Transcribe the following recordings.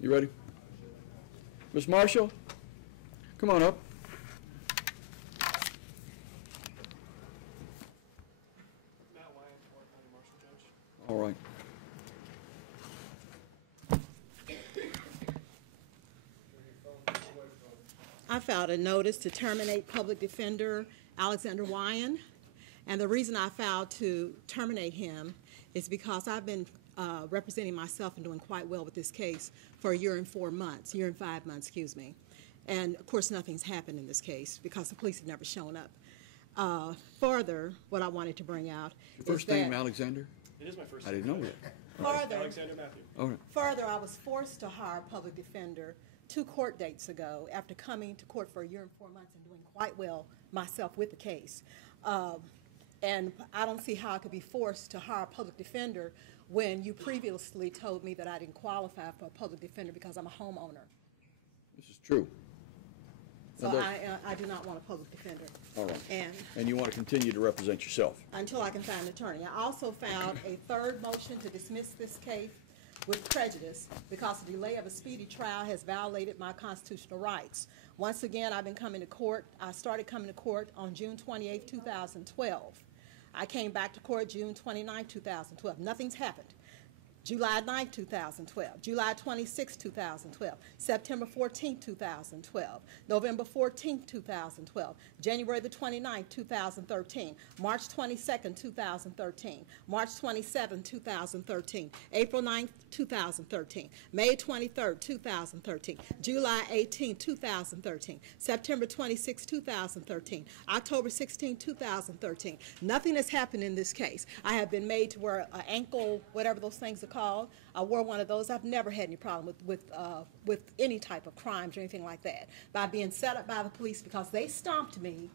You ready? Ms. Marshall, come on up. All right. I filed a notice to terminate Public Defender Alexander Wyan, and the reason I filed to terminate him is because I've been representing myself and doing quite well with this case for a year and 5 months, excuse me. And of course nothing's happened in this case because the police have never shown up. Further, what I wanted to bring out Your first name, Alexander? It is my first I name. didn't know that. Further, Alexander Matthew. All right. Further, I was forced to hire a public defender 2 court dates ago after coming to court for a year and 4 months and doing quite well myself with the case. And I don't see how I could be forced to hire a public defender when you previously told me that I didn't qualify for a public defender because I'm a homeowner. This is true. So Now, I do not want a public defender. all right. And you want to continue to represent yourself? until I can find an attorney. I also filed a 3rd motion to dismiss this case with prejudice because the delay of a speedy trial has violated my constitutional rights. Once again, I've been coming to court. I started coming to court on June 28, 2012. I came back to court June 29, 2012. Nothing's happened. July 9, 2012, July 26, 2012, September 14, 2012, November 14, 2012, January the 29th, 2013, March 22, 2013, March 27, 2013, April 9, 2013, May 23, 2013, July 18, 2013, September 26, 2013, October 16, 2013. Nothing has happened in this case. I have been made to wear an ankle, whatever those things are called. I wore one of those. I've never had any problem with any type of crimes or anything like that. By being set up by the police because they stomped me,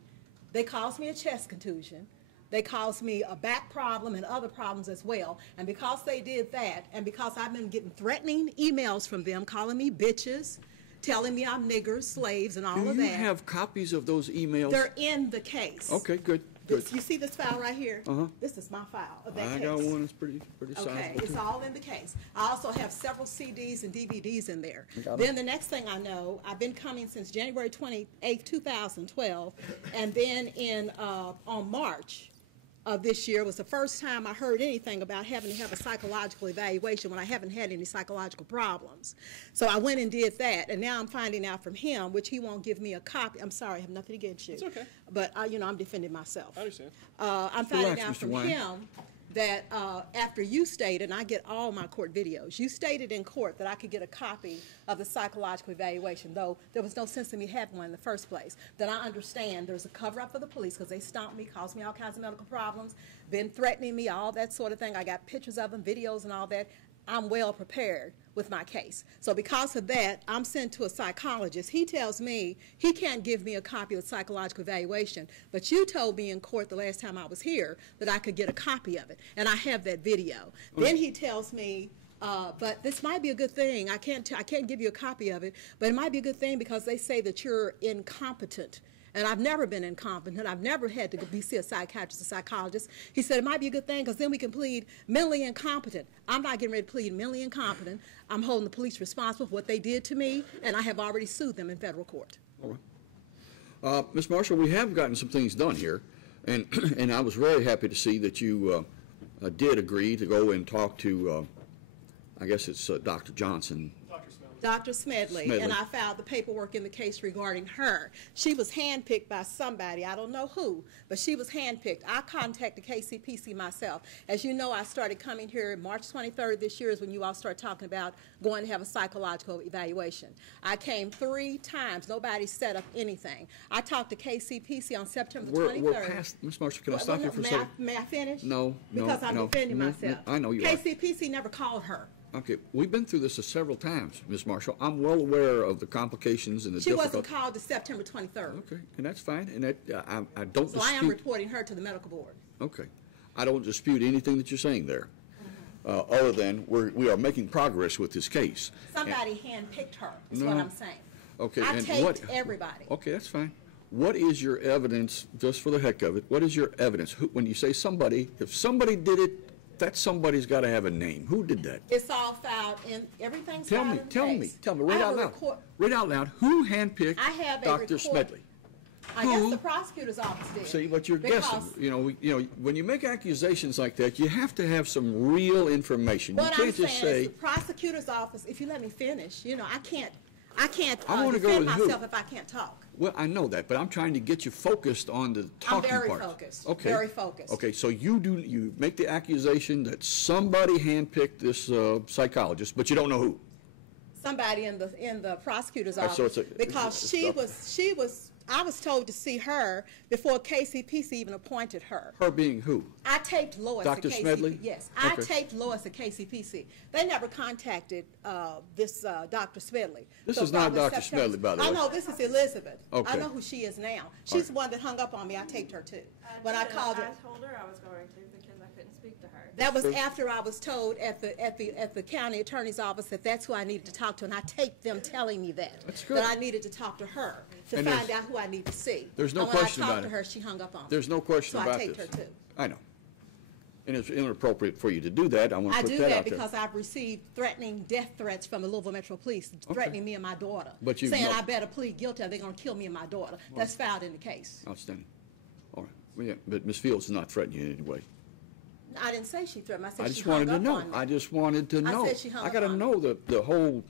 they caused me a chest contusion, they caused me a back problem and other problems as well. And because they did that, and because I've been getting threatening emails from them, calling me bitches, telling me I'm niggers, slaves, and all of that. Do you have copies of those emails? They're in the case. Okay, good. You see this file right here? Uh-huh. This is my file of that I case. got one that's pretty sizable. Okay, it's all in the case. I also have several CDs and DVDs in there. Got 'em. Then the next thing I know, I've been coming since January 28, 2012, and then on March of this year was the first time I heard anything about having to have a psychological evaluation when I haven't had any psychological problems. So I went and did that, and now I'm finding out from him, which he won't give me a copy. I'm sorry, I have nothing against you. It's okay. But, I'm defending myself. I understand. I'm finding Relax, out Mr. from Wine. him that after you stated, and I get all my court videos, you stated in court that I could get a copy of the psychological evaluation, though there was no sense in me having one in the first place. Then I understand there's a cover-up for the police because they stomped me, caused me all kinds of medical problems, been threatening me, all that sort of thing. I got pictures of them, videos and all that. I'm well prepared with my case. So because of that, I'm sent to a psychologist. He tells me he can't give me a copy of the psychological evaluation, but you told me in court the last time I was here that I could get a copy of it, and I have that video. Then he tells me, but this might be a good thing. I can't give you a copy of it, but it might be a good thing because they say that you're incompetent. And I've never been incompetent. I've never had to see a psychiatrist or psychologist. He said it might be a good thing because then we can plead mentally incompetent. I'm not getting ready to plead mentally incompetent. I'm holding the police responsible for what they did to me, and I have already sued them in federal court. All right. Ms. Marshall, we have gotten some things done here, and I was very happy to see that you did agree to go and talk to, I guess it's Dr. Johnson. Dr. Smedley, and I filed the paperwork in the case regarding her. She was handpicked by somebody, I don't know who, but she was handpicked. I contacted KCPC myself. As you know, I started coming here March 23rd this year is when you all started talking about going to have a psychological evaluation. I came 3 times. Nobody set up anything. I talked to KCPC on September 23rd. We're past, Ms. Marshall, can I stop you for a second? May I finish? No, because I'm defending myself. I know you are. KCPC never called her. Okay, we've been through this several times, Ms. Marshall. I'm well aware of the complications and the difficulties. She wasn't called to September 23rd. Okay, and that's fine, and that, I don't dispute. So I am reporting her to the medical board. Okay. I don't dispute anything that you're saying there, other than we are making progress with this case. Somebody handpicked her, is what I'm saying. Okay, I taped everybody. Okay, that's fine. What is your evidence, just for the heck of it, what is your evidence? When you say somebody, if somebody did it, that somebody's got to have a name. Who did that? It's all filed in, everything's filed in the Tell me, case. right I out have a loud. Right out loud, who handpicked I have a Dr. record- Smedley? I guess the prosecutor's office did. See, but you're Because guessing. You know, when you make accusations like that, you have to have some real information. You What can't I'm just saying is say, the prosecutor's office, if you let me finish, you know, I can't I wanna go defend with who? myself if I can't talk. well, I know that, but I'm trying to get you focused on the talking part. I'm very focused, Okay. very focused. Okay, so you make the accusation that somebody handpicked this psychologist, but you don't know who. Somebody in the prosecutor's All right, so office, it's a- because I was told to see her before KCPC even appointed her. Her being who? I taped Lois Dr. at KCPC. Smedley? Yes, I Okay. taped Lois at KCPC. They never contacted this Dr. Smedley. This So is not probably Dr. September- Smedley, by the way. I know, this is Elizabeth. Okay. I know who she is now. She's the one that hung up on me. I taped her too. When I called her. I told her I was going to because I couldn't speak to her. That was after I was told at the county attorney's office that that's who I needed to talk to, and I taped them telling me that. That's good. That I needed to talk to her to And find there's- out who I need to see. there's no And question when I about talked to it. her, she hung up on me. There's no question about So I taped this. her too. I know. And it's inappropriate for you to do that. I want to I put do that that out there. because I've received threatening death threats from the Louisville Metro Police, threatening me and my daughter. But you saying know- I better plead guilty or they're gonna kill me and my daughter. That's filed in the case. Outstanding. All right. Well, yeah, but Ms. Fields is not threatening you in any way. I didn't say she threatened me, I I said she just hung wanted to up know. on me. I just wanted to know. said she hung I up got to on me. know the whole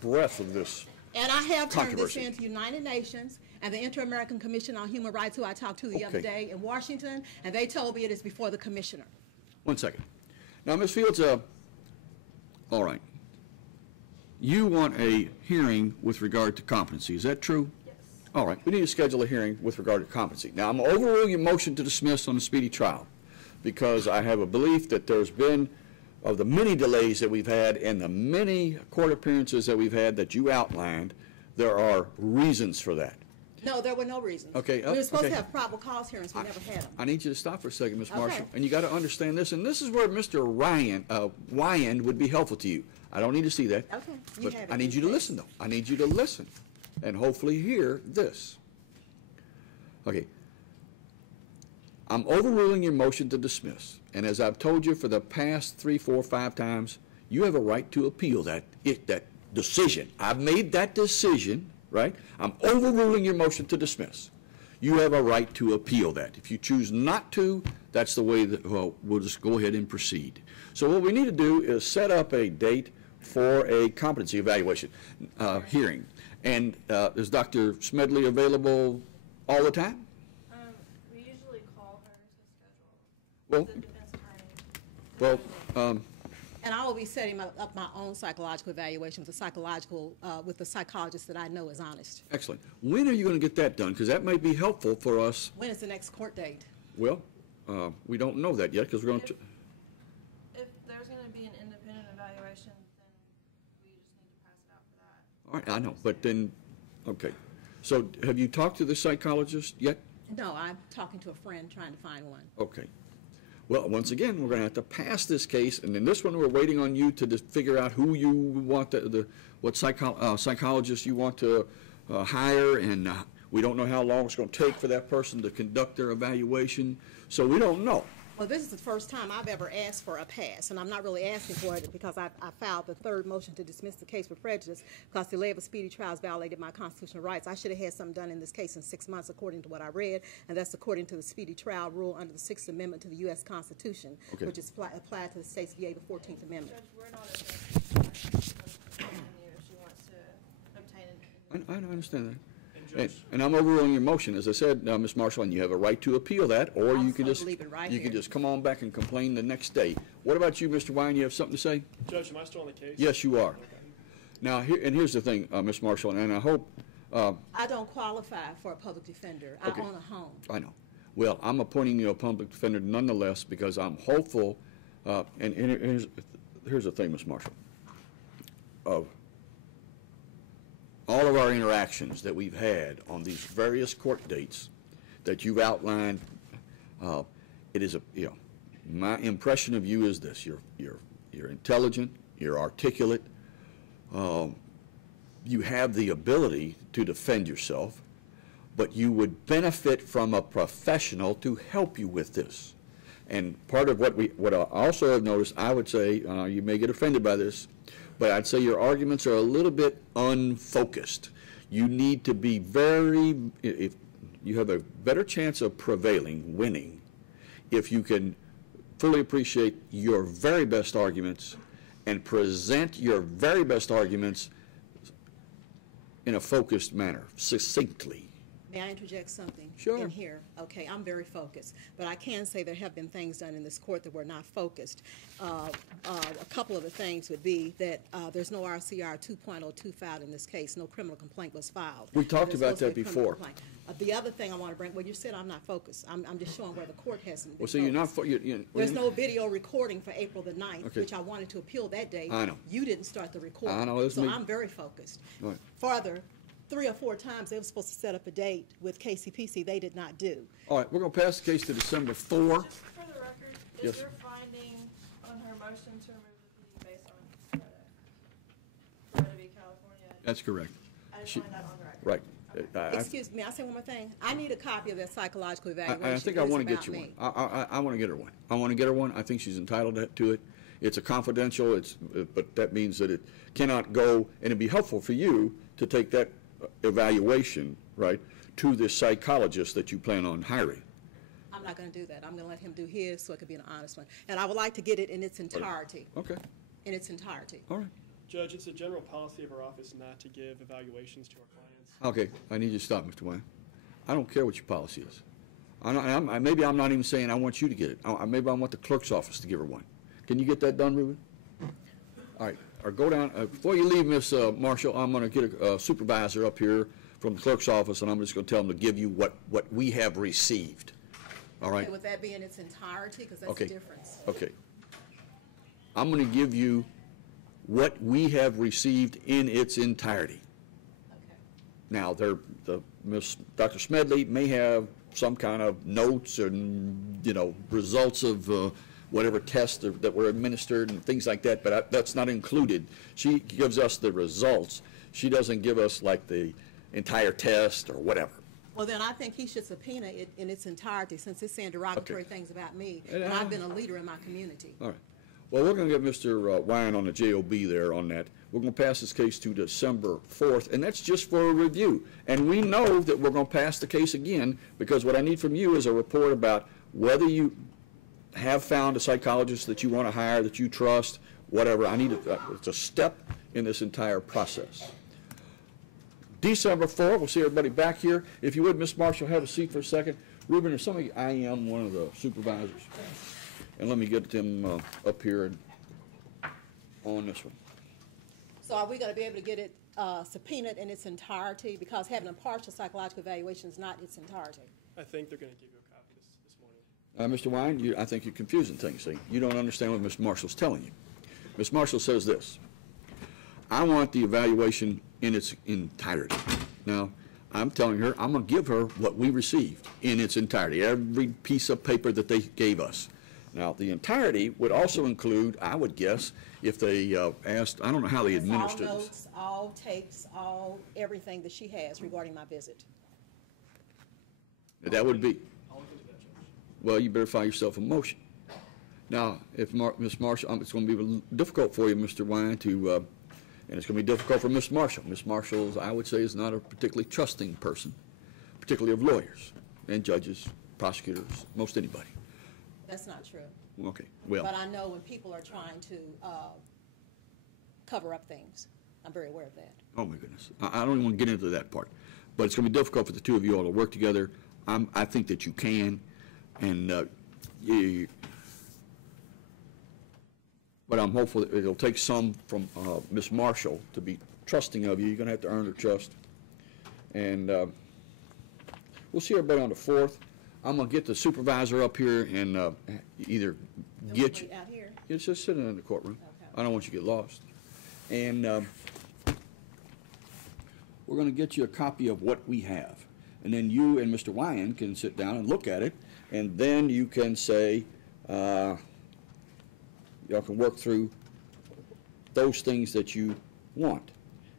breadth of this. And I have turned this Controversy. in to United Nations and the Inter-American Commission on Human Rights, who I talked to the other Okay. day in Washington, and they told me it is before the commissioner. 1 second. Now, Ms. Fields, all right. You want a hearing with regard to competency. Is that true? Yes. All right. We need to schedule a hearing with regard to competency. Now, I'm overruling your motion to dismiss on the speedy trial because I have a belief that there's been, of the many delays that we've had and the many court appearances that we've had that you outlined, there are reasons for that. No, there were no reasons. Okay, We were supposed okay. to have probable cause hearings, we never had them. I need you to stop for a second, Ms. Okay. Marshall, and you got to understand this, and this is where Mr. Ryan would be helpful to you. I don't need to see that. Okay, you But have it I in need you to case. listen, though. I need you to listen, and hopefully hear this. Okay. I'm overruling your motion to dismiss, and as I've told you for the past 3, 4, 5 times, you have a right to appeal that decision. I've made that decision, right? I'm overruling your motion to dismiss. You have a right to appeal that. If you choose not to, that's the way that, well, we'll just go ahead and proceed. So what we need to do is set up a date for a competency evaluation hearing. And is Dr. Smedley available all the time? We usually call her to schedule. Well, The defense attorney. And I will be setting up my own psychological evaluation with the psychologist that I know is honest. excellent. When are you going to get that done? Because that may be helpful for us. When is the next court date? Well, we don't know that yet because we're going to. If there's going to be an independent evaluation, then we just need to pass it out for that. All right, I know, but then, okay. So have you talked to the psychologist yet? No, I'm talking to a friend trying to find one. Okay. Well, once again, we're going to have to pass this case, and in this one, we're waiting on you to figure out who you want what psychologist you want to hire, and we don't know how long it's going to take for that person to conduct their evaluation, so we don't know. Well, this is the first time I've ever asked for a pass, and I'm not really asking for it because I filed the third motion to dismiss the case with prejudice because delay of a speedy trial has violated my constitutional rights. I should have had something done in this case in 6 months, according to what I read, and that's according to the speedy trial rule under the 6th Amendment to the U.S. Constitution, Okay. which is applied to the states via the 14th Amendment. Judge, we're not addressing you if she wants to obtain an I understand that. And I'm overruling your motion. As I said, Ms. Marshall, and you have a right to appeal that, or I'm you just can gonna just, leave it right you can here. just come on back and complain the next day. What about you, Mr. Wine? You have something to say? Judge, am I still on the case? Yes, you are. Now, here's the thing, Ms. Marshall, and I hope, I don't qualify for a public defender. Okay. I own a home. I know. Well, I'm appointing you a public defender nonetheless because I'm hopeful, and here's the thing, Ms. Marshall. Of all of our interactions that we've had on these various court dates that you've outlined, it is my impression of you is this: you're intelligent, you're articulate, you have the ability to defend yourself, but you would benefit from a professional to help you with this. And part of what I also have noticed, I would say, you may get offended by this, but I'd say your arguments are a little bit unfocused. You need to be if you have a better chance of prevailing, winning, if you can fully appreciate your very best arguments and present your very best arguments in a focused manner, succinctly. May I interject something? Sure. In here? Okay, I'm very focused, but I can say there have been things done in this court that were not focused. A couple of the things would be that there's no RCR 2.02 filed in this case. No criminal complaint was filed. We talked There's about supposed to that be a criminal before. complaint. The other thing I want to bring, well, you said I'm not focused. I'm just showing where the court hasn't been Well, so you're not, focused. There's no video recording for April the 9th, Okay. which I wanted to appeal that day. I know. You didn't start the recording. I know, it's so me. I'm very focused. Right. Further, 3 or 4 times they were supposed to set up a date with KCPC. They did not do. All right, we're going to pass the case to December 4. Just for the record, Yes. is your finding on her motion to remove the fee based on Florida v. California? That's correct. I just She- wanted that on the record. Right. Okay. Excuse me, I say one more thing. I need a copy of that psychological evaluation. I think I It is want to about get you me. one. I want to get her one. I want to get her one. I think she's entitled to it. It's a confidential, but that means that it cannot go, and it'd be helpful for you to take that evaluation, right, to the psychologist that you plan on hiring. I'm not going to do that. I'm going to let him do his so it could be an honest one. And I would like to get it in its entirety. Okay. In its entirety. All right. Judge, it's a general policy of our office not to give evaluations to our clients. Okay. I need you to stop, Mr. Wayne. I don't care what your policy is. Maybe I'm not even saying I want you to get it. Maybe I want the clerk's office to give her one. Can you get that done, Ruben? All right. Or go down. Before you leave, Miss Marshall, I'm going to get a supervisor up here from the clerk's office, and I'm just going to tell them to give you what we have received. All right? Okay, would that be in its entirety? Because that's Okay. the difference. Okay. I'm going to give you what we have received in its entirety. Okay. Now, Dr. Smedley may have some kind of notes and, results of whatever tests that were administered and things like that, but that's not included. She gives us the results. She doesn't give us like the entire test or whatever. Well, then I think he should subpoena it in its entirety since it's saying derogatory things about me. And, And I've been a leader in my community. All right. Well, we're going to get Mr. Wyan on the JOB there on that. We're going to pass this case to December 4th, and that's just for a review. And we know that we're going to pass the case again because what I need from you is a report about whether you have found a psychologist that you want to hire, that you trust, whatever. I need it's a step in this entire process. December 4th, we'll see everybody back here. If you would, Ms. Marshall, have a seat for a second. Ruben, is somebody, I am one of the supervisors. And let me get them up here on this one. So are we going to be able to get it subpoenaed in its entirety? Because having a partial psychological evaluation is not its entirety. I think they're going to give you a copy this morning. Mr. Wine, I think you're confusing things. See, you don't understand what Ms. Marshall's telling you. Ms. Marshall says this: I want the evaluation in its entirety. Now, I'm telling her I'm going to give her what we received in its entirety, every piece of paper that they gave us. Now, the entirety would also include, I would guess, if they asked, I don't know how they administered All this. notes, all tapes, everything that she has regarding my visit. That would be, I'll look into that, Judge. well, you better file yourself a motion. Now, if Ms. Marshall, it's going to be difficult for you, Mr. Wine, to, and it's going to be difficult for Ms. Marshall. Ms. Marshall, I would say, is not a particularly trusting person, particularly of lawyers and judges, prosecutors, most anybody. That's not true. Okay, well. But I know when people are trying to cover up things. I'm very aware of that. Oh, my goodness. I don't even want to get into that part. But it's going to be difficult for the two of you all to work together. I think that you can. And but I'm hopeful that it'll take some from Ms. Marshall to be trusting of you. You're going to have to earn her trust. And we'll see everybody on the 4th. I'm going to get the supervisor up here and either get you. Out here. It's just sitting in the courtroom. Okay. I don't want you to get lost. And we're going to get you a copy of what we have. And then you and Mr. Wyan can sit down and look at it. And then you can say, y'all can work through those things that you want.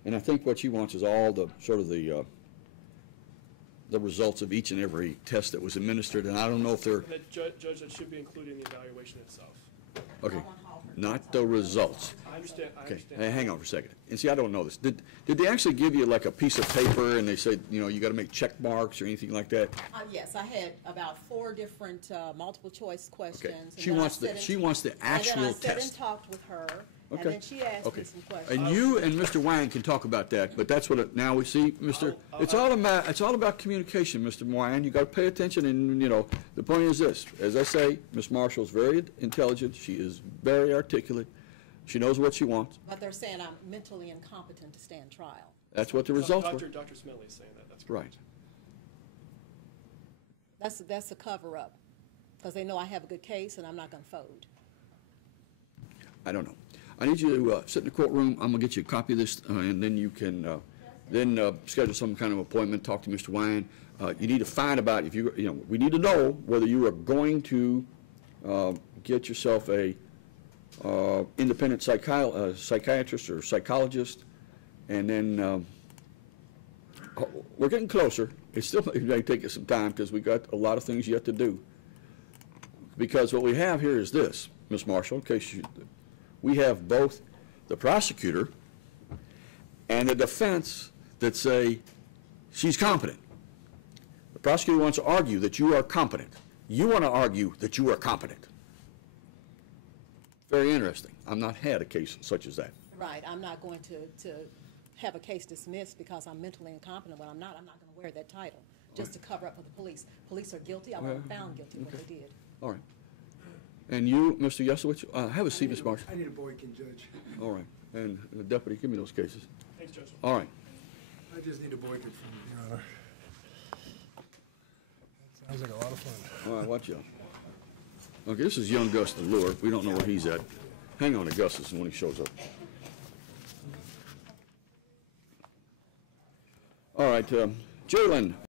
And I think what she wants is all the sort of the the results of each and every test that was administered, and I don't know if they're, And that judge, that should be included in the evaluation itself. okay, not the results. I understand, I Okay, understand. hey, hang on for a second. And see, I don't know this. Did they actually give you like a piece of paper and they said, you know, you got to make check marks or anything like that? Yes, I had about 4 different multiple choice questions. Okay. and She then I wants sat the and actual then I sat and test. talked with her, and Okay. then she asked Okay. me some questions. And you and Mr. Wang can talk about that, but that's what, now we see, Mr., it's all about communication, Mr. Wang. You got to pay attention, and, you know, the point is this. As I say, Ms. Marshall's very intelligent. She is very articulate. She knows what she wants. But they're saying I'm mentally incompetent to stand trial. That's what the results were. Dr. Smedley is saying that, that's Right. correct. That's a cover-up, because they know I have a good case and I'm not going to fold. I don't know. I need you to sit in the courtroom. I'm going to get you a copy of this, and then you can schedule some kind of appointment, talk to Mr. Wang. You need to find about, if you know, we need to know whether you are going to get yourself a independent psychiatrist or psychologist, and then we're getting closer. It still may take us some time because we got a lot of things yet to do. Because what we have here is this, Ms. Marshall, in case we have both the prosecutor and the defense that say she's competent. The prosecutor wants to argue that you are competent. You want to argue that you are competent. Very interesting. I've not had a case such as that. Right, I'm not going to have a case dismissed because I'm mentally incompetent. When I'm not going to wear that title just to cover up for the police. Police are guilty. I wasn't found guilty of what they did. All right. And you, Mr. Yesowitz, have a seat, Ms. Marshall. I need a Boykin judge. All right. And the deputy, give me those cases. Thanks, Judge. All right. I just need a Boykin from you, Your Honor. That sounds like a lot of fun. All right, watch out. Okay, this is young Gus the lure. We don't know where he's at. Hang on to Gus when he shows up. All right, Jalen.